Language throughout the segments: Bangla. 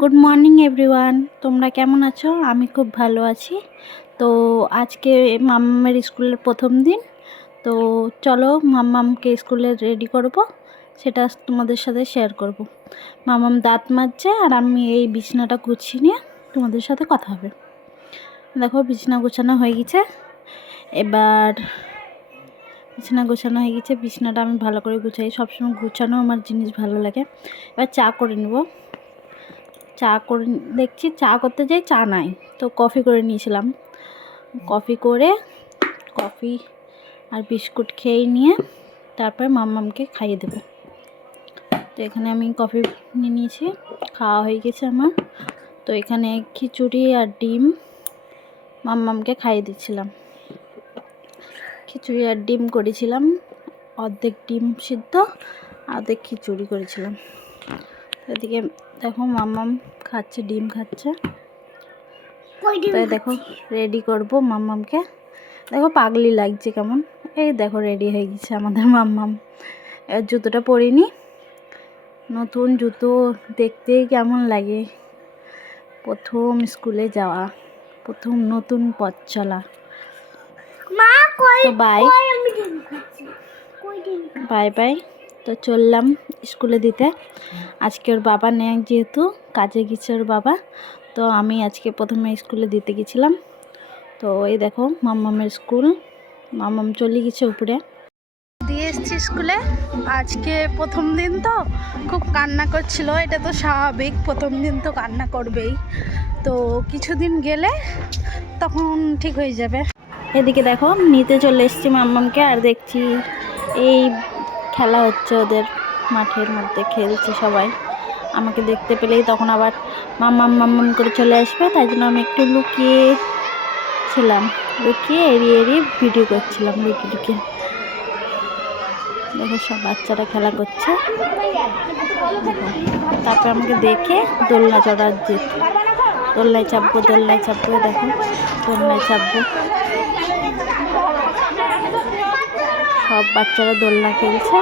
গুড মর্নিং এভরিওয়ান, তোমরা কেমন আছো? আমি খুব ভালো আছি। তো আজকে মাম্মামের স্কুলের প্রথম দিন। তো চলো মাম্মামকে স্কুলে রেডি করব, সেটা তোমাদের সাথে শেয়ার করব। মাম্মাম দাঁত মাজছে আর আমি এই বিছানাটা গুছিয়ে নিয়ে তোমাদের সাথে কথা হবে। দেখো বিছানা গোছানো হয়ে গেছে। এবার বিছানা গোছানো হয়ে গেছে, বিছানাটা আমি ভালো করে গুছাই, সবসময় গুছানো আমার জিনিস ভালো লাগে। এবার চা করে নেব। চা করে দেখছি, চা করতে যাই চা নাই, তো কফি করে নিয়েছিলাম। কফি আর বিস্কুট খেয়ে নিয়ে তারপর মাম্মামকে খাইয়ে দেব। তো এখানে আমি কফি নিয়ে নিয়েছি, খাওয়া হয়ে গেছে আমার। তো এখানে খিচুড়ি আর ডিম মাম্মামকে খাইয়ে দিচ্ছিলাম। খিচুড়ি আর ডিম করেছিলাম, অর্ধেক ডিম সিদ্ধ অর্ধেক খিচুড়ি করেছিলাম। এদিকে দেখো মাম্মাম খাচ্ছে, ডিম খাচ্ছে। তাই দেখো রেডি করব মাম্মামকে। দেখো পাগলি লাগছে কেমন। এই দেখো রেডি হয়ে গেছে আমাদের মাম্মাম। এবার জুতোটা পরিনি, নতুন জুতো দেখতেই কেমন লাগে। প্রথম স্কুলে যাওয়া, প্রথম নতুন পথ চলা। তো বাই বাই বাই। তো চললাম স্কুলে দিতে। আজকে ওর বাবা নেই, যেহেতু কাজে গেছে ওর বাবা, তো আমি আজকে প্রথমে স্কুলে দিতে গেছিলাম। তো এই দেখো মাম্মামের স্কুল, মাম্মাম চলে গেছে উপরে। দিয়ে এসছি স্কুলে। আজকে প্রথম দিন তো খুব কান্না করছিল, এটা তো স্বাভাবিক, প্রথম দিন তো কান্না করবেই। তো কিছুদিন গেলে তখন ঠিক হয়ে যাবে। এদিকে দেখো নিতে চলে এসেছি মাম্মামকে, আর দেখছি এই খেলা হচ্ছে ওদের মাঠের মধ্যে, খেলছে সবাই। আমাকে দেখতে পেলেই তখন আবার মাম্মাম মাম্মাম করে চলে আসবে, তাই জন্য আমি একটু লুকিয়ে এড়িয়ে ভিডিও করছিলাম লুকিয়ে। দেখো সব বাচ্চারা খেলা করছে। তারপর আমাকে দেখে দোলনা চড়ার জেদ, দোলনায় চাপবো দেখো দোলনায় চাপবো। সব বাচ্চারা দোলনা খেলছে।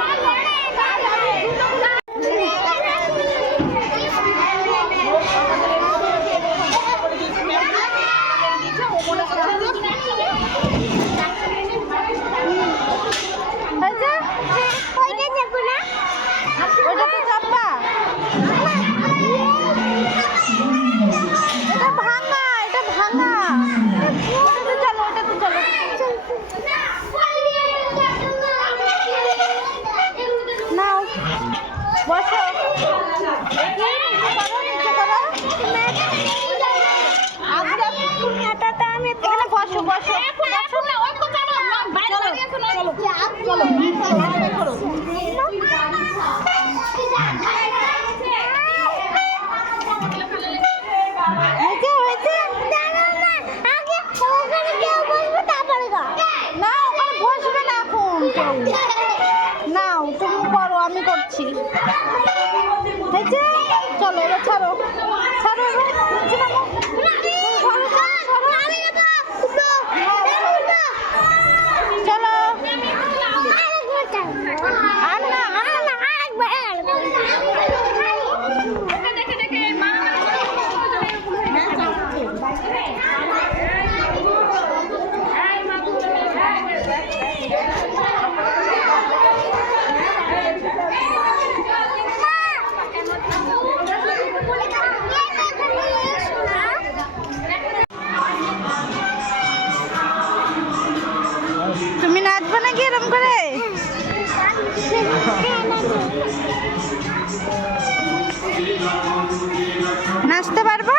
নাও তুমি করো, আমি করছি। চলো এবার ছাড়ো ছাড়ো, চলো। তুমি নাচবো নাকি এরকম করে? নাচতে পারবো?